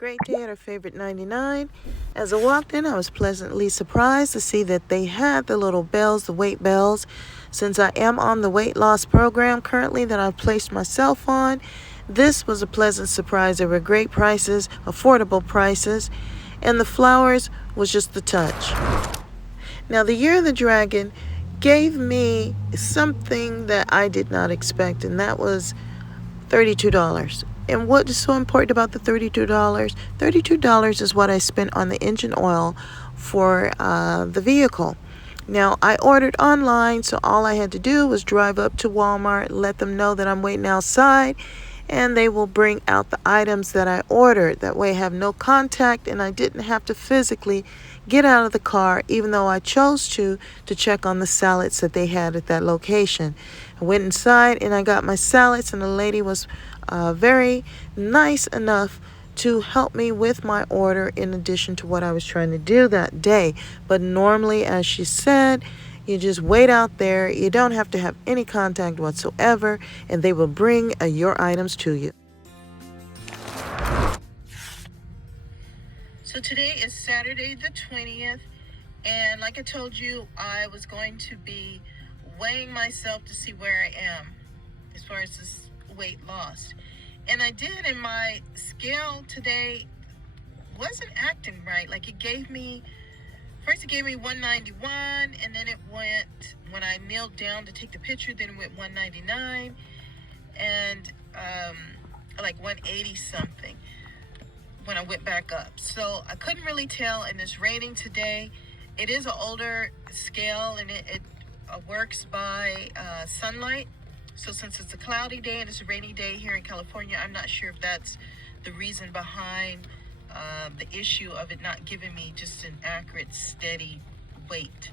Great day at our favorite 99. As I walked in, I was pleasantly surprised to see that they had the little bells, the weight bells. Since I am on the weight loss program currently that I've placed myself on, this was a pleasant surprise. There were great prices, affordable prices, and the flowers was just the touch. Now, the Year of the Dragon gave me something that I did not expect, and that was $32. And what is so important about the $32? $32 is what I spent on the engine oil for the vehicle. Now, I ordered online, so all I had to do was drive up to Walmart, let them know that I'm waiting outside, and they will bring out the items that I ordered. That way I have no contact, and I didn't have to physically get out of the car, even though I chose to check on the salads that they had at that location. I went inside and I got my salads, and the lady was very nice enough to help me with my order in addition to what I was trying to do that day. But normally, as she said, you just wait out there. You don't have to have any contact whatsoever, and they will bring your items to you. So today is Saturday the 20th, and like I told you, I was going to be weighing myself to see where I am as far as this weight loss. And I did, and my scale today wasn't acting right. Like first it gave me 191, and then it went, when I kneeled down to take the picture, then it went 199, and like 180 something when I went back up. So I couldn't really tell, and it's raining today. It is an older scale, and it works by sunlight. So since it's a cloudy day and it's a rainy day here in California, I'm not sure if that's the reason behind the issue of it not giving me just an accurate, steady weight.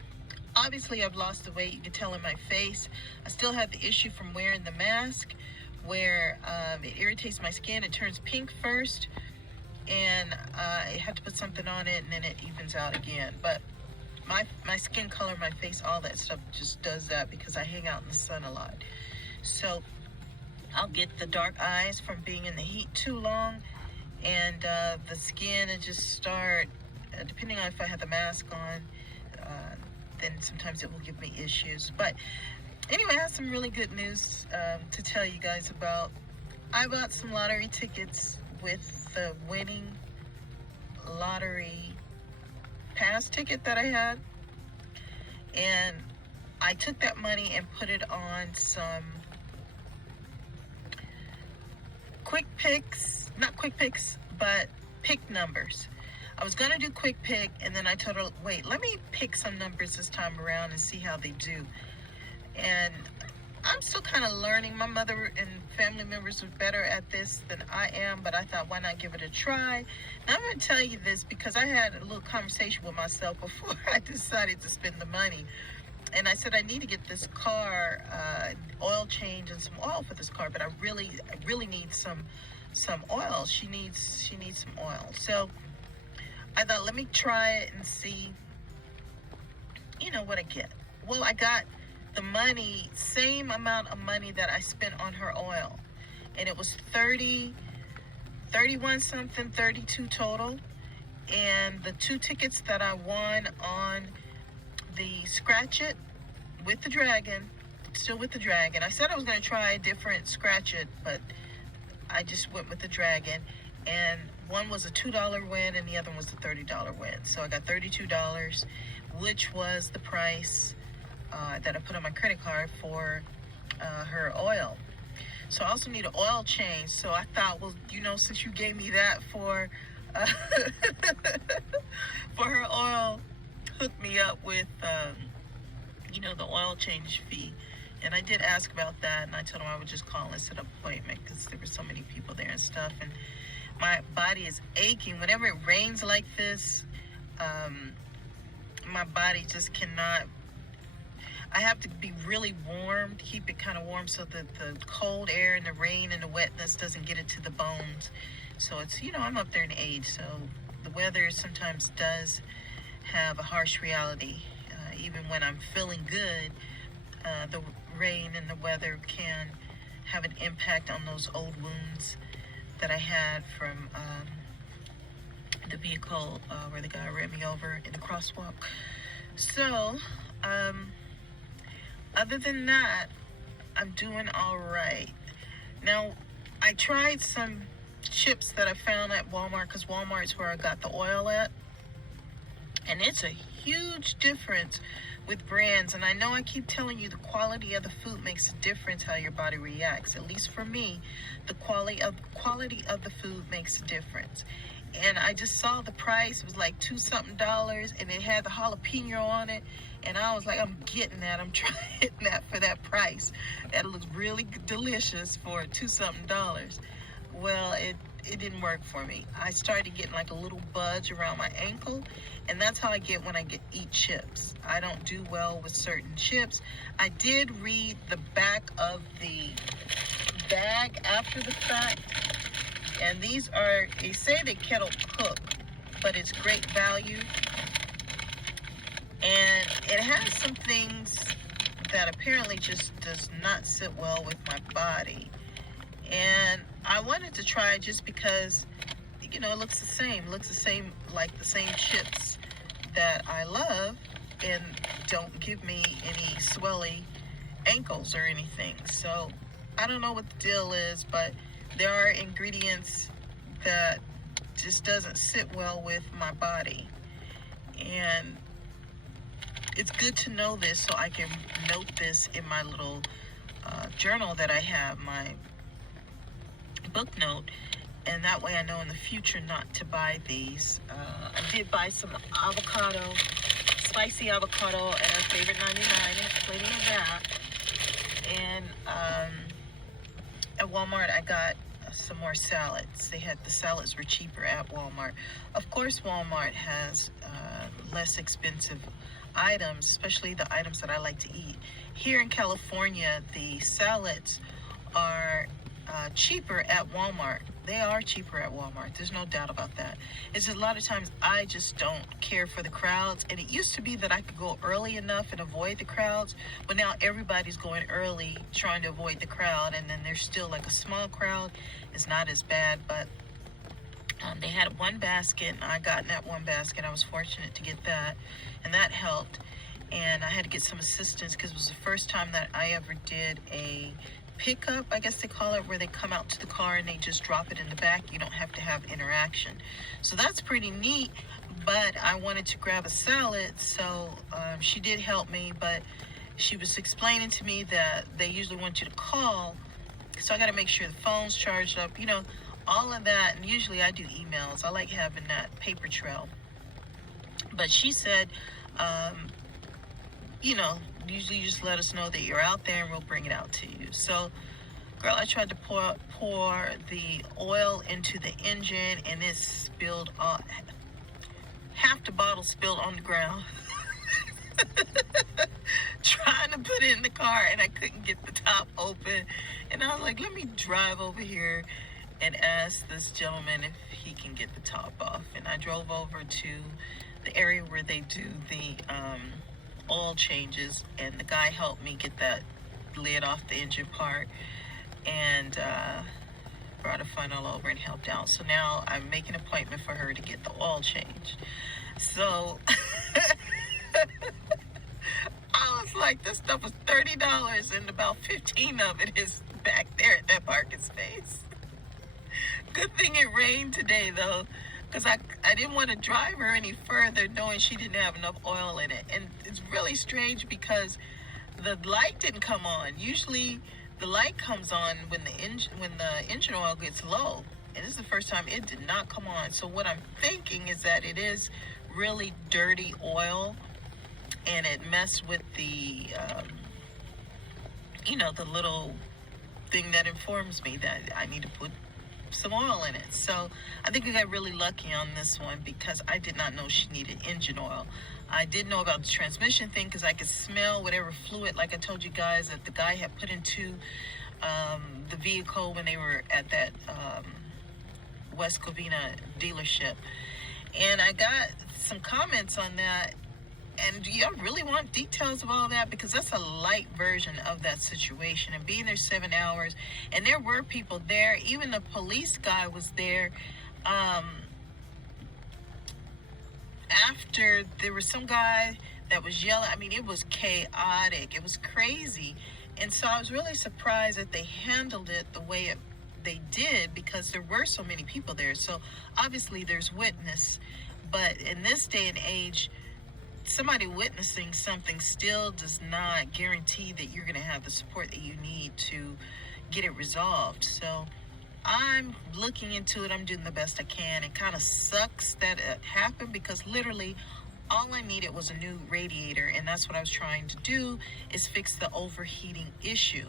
Obviously, I've lost the weight. You can tell in my face. I still have the issue from wearing the mask where it irritates my skin. It turns pink first, and I have to put something on it, and then it evens out again. But my skin color, my face, all that stuff just does that because I hang out in the sun a lot. So I'll get the dark eyes from being in the heat too long, and the skin, it just start, depending on if I have the mask on, then sometimes it will give me issues. But anyway, I have some really good news to tell you guys about. I bought some lottery tickets with the winning lottery pass ticket that I had, and I took that money and put it on some not quick picks, but pick numbers. I was going to do quick pick, and then I told her, wait, let me pick some numbers this time around and see how they do. And I'm still kind of learning. My mother and family members are better at this than I am, but I thought, why not give it a try? Now, I'm going to tell you this because I had a little conversation with myself before I decided to spend the money. And I said, I need to get this car oil change and some oil for this car, but I really need some oil. She needs some oil. So I thought, let me try it and see, what I get. Well, I got the money, same amount of money that I spent on her oil, and it was 31 something, 32 total. And the 2 tickets that I won on the Scratch It with the Dragon, still with the Dragon. I said I was going to try a different Scratch It, but I just went with the Dragon. And one was a $2 win, and the other one was a $30 win. So I got $32, which was the price that I put on my credit card for her oil. So I also need an oil change. So I thought, well, since you gave me that for for her oil, hook me up with the oil change fee. And I did ask about that, and I told him I would just call and set up an appointment because there were so many people there and stuff, and my body is aching whenever it rains like this. My body just cannot. I have to be really warm to keep it kind of warm so that the cold air and the rain and the wetness doesn't get it to the bones. So it's, I'm up there in age, so the weather sometimes does have a harsh reality. Even when I'm feeling good, the rain and the weather can have an impact on those old wounds that I had from the vehicle where the guy ran me over in the crosswalk. So, other than that, I'm doing all right. Now, I tried some chips that I found at Walmart, because Walmart's where I got the oil at. And it's a huge difference with brands. And I know I keep telling you the quality of the food makes a difference how your body reacts. At least for me, the quality of the food makes a difference. And I just saw the price. It was like $2 something, and it had the jalapeno on it. And I was like, I'm getting that. I'm trying that for that price. That looks really delicious for $2 something. Well, it didn't work for me. I started getting like a little budge around my ankle, and that's how I get when I eat chips. I don't do well with certain chips. I did read the back of the bag after the fact, and these are, they say they kettle cook, but it's great value. And it has some things that apparently just does not sit well with my body. And I wanted to try it just because, you know, it looks the same. It looks the same, like the same chips that I love, and don't give me any swelly ankles or anything. So I don't know what the deal is, but there are ingredients that just doesn't sit well with my body. And it's good to know this so I can note this in my little journal that I have, my book note, and that way I know in the future not to buy these. I did buy some avocado, spicy avocado at our favorite 99, plenty of that. And at Walmart I got some more salads. The salads were cheaper at Walmart. Of course, Walmart has less expensive items, especially the items that I like to eat. Here in California, the salads are cheaper at Walmart. They are cheaper at Walmart. There's no doubt about that. It's just a lot of times I just don't care for the crowds. And it used to be that I could go early enough and avoid the crowds, but now everybody's going early trying to avoid the crowd. And then there's still like a small crowd. It's not as bad, but they had one basket, and I got in that one basket. I was fortunate to get that, and that helped. And I had to get some assistance because it was the first time that I ever did a pickup, I guess they call it, where they come out to the car and they just drop it in the back. You don't have to have interaction. So that's pretty neat, but I wanted to grab a salad, so she did help me, but she was explaining to me that they usually want you to call, so I got to make sure the phone's charged up, you know, all of that. And usually I do emails. I like having that paper trail. But she said, you know, usually you just let us know that you're out there and we'll bring it out to you. So, girl, I tried to pour the oil into the engine, and it spilled all, half the bottle spilled on the ground. Trying to put it in the car, and I couldn't get the top open. And I was like, let me drive over here and ask this gentleman if he can get the top off. And I drove over to the area where they do the oil changes, and the guy helped me get that lid off the engine part, and brought a funnel over and helped out. So now I'm making an appointment for her to get the oil change. So I was like, this stuff was $30, and about 15 of it is back there at that parking space. Good thing it rained today, though, because I didn't want to drive her any further knowing she didn't have enough oil in it. And it's really strange because the light didn't come on. Usually the light comes on when the engine oil gets low. And this is the first time it did not come on. So what I'm thinking is that it is really dirty oil, and it messed with the, you know, the little thing that informs me that I need to put some oil in it. So I think I got really lucky on this one because I did not know she needed engine oil. I did know about the transmission thing because I could smell whatever fluid, like I told you guys, that the guy had put into the vehicle when they were at that West Covina dealership. And I got some comments on that. And do you really want details of all that? Because that's a light version of that situation. And being there 7 hours, and there were people there. Even the police guy was there. after there was some guy that was yelling. I mean, it was chaotic. It was crazy. And so I was really surprised that they handled it the way they did, because there were so many people there. So obviously there's witness. But in this day and age, somebody witnessing something still does not guarantee that you're going to have the support that you need to get it resolved. So I'm looking into it. I'm doing the best I can. It kind of sucks that it happened, because literally all I needed was a new radiator, and that's what I was trying to do, is fix the overheating issue.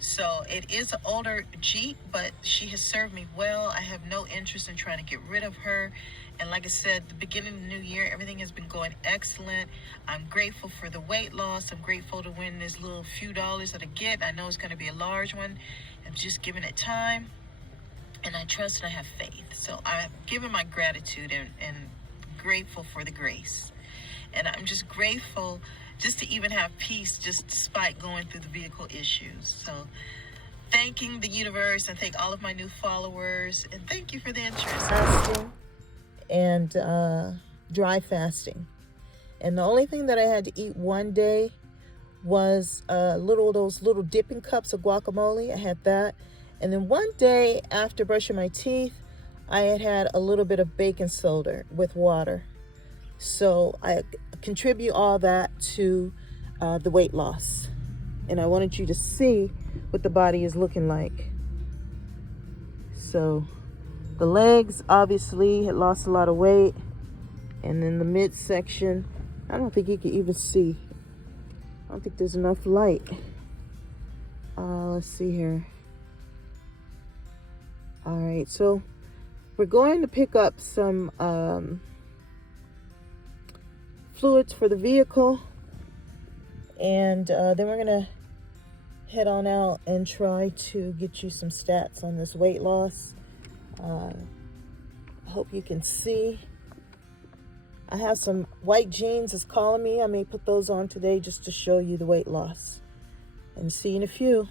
So it is an older Jeep, but she has served me well. I have no interest in trying to get rid of her. And like I said, the beginning of the new year, everything has been going excellent. I'm grateful for the weight loss. I'm grateful to win this little few dollars that I get. I know it's going to be a large one. I'm just giving it time. And I trust and I have faith. So I've given my gratitude and grateful for the grace. And I'm just grateful just to even have peace, just despite going through the vehicle issues. So thanking the universe, and thank all of my new followers, and thank you for the interest. Fasting and dry fasting. And the only thing that I had to eat one day was those little dipping cups of guacamole. I had that. And then one day after brushing my teeth, I had a little bit of baking soda with water. So I contribute all that to the weight loss. And I wanted you to see what the body is looking like. So the legs obviously had lost a lot of weight. And then the midsection, I don't think you can even see. I don't think there's enough light. Let's see here. All right, so we're going to pick up some fluids for the vehicle, and then we're gonna head on out and try to get you some stats on this weight loss. I hope you can see. I have some white jeans that's calling me. I may put those on today just to show you the weight loss. And see you in a few.